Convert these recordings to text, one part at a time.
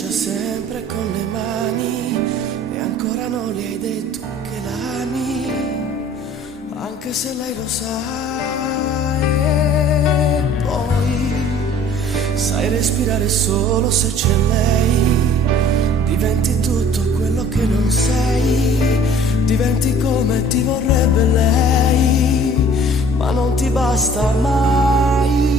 bacia sempre con le mani e ancora non gli hai detto che l'ami, anche se lei lo sa. E poi sai respirare solo se c'è lei, diventi tutto quello che non sei, diventi come ti vorrebbe lei, ma non ti basta mai.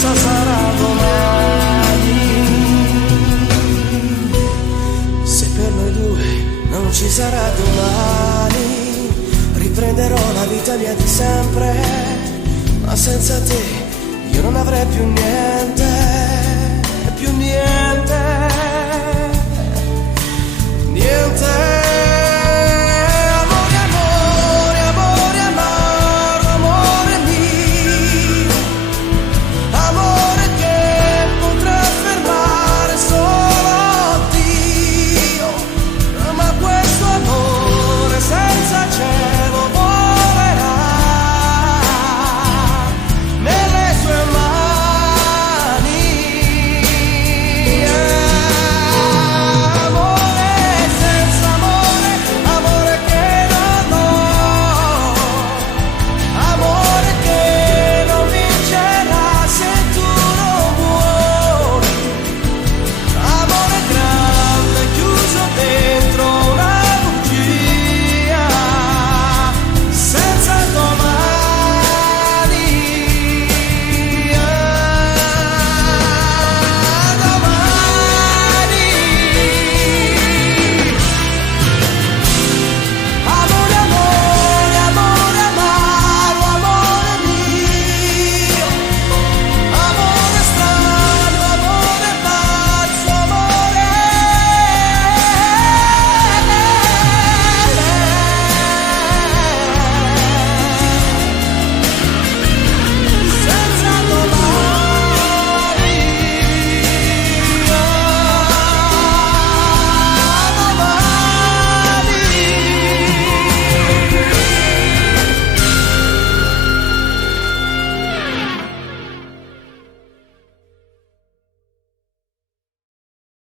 Cosa sarà domani? Se per noi due non ci sarà domani, riprenderò la vita mia di sempre, ma senza te io non avrei più niente, più niente, niente.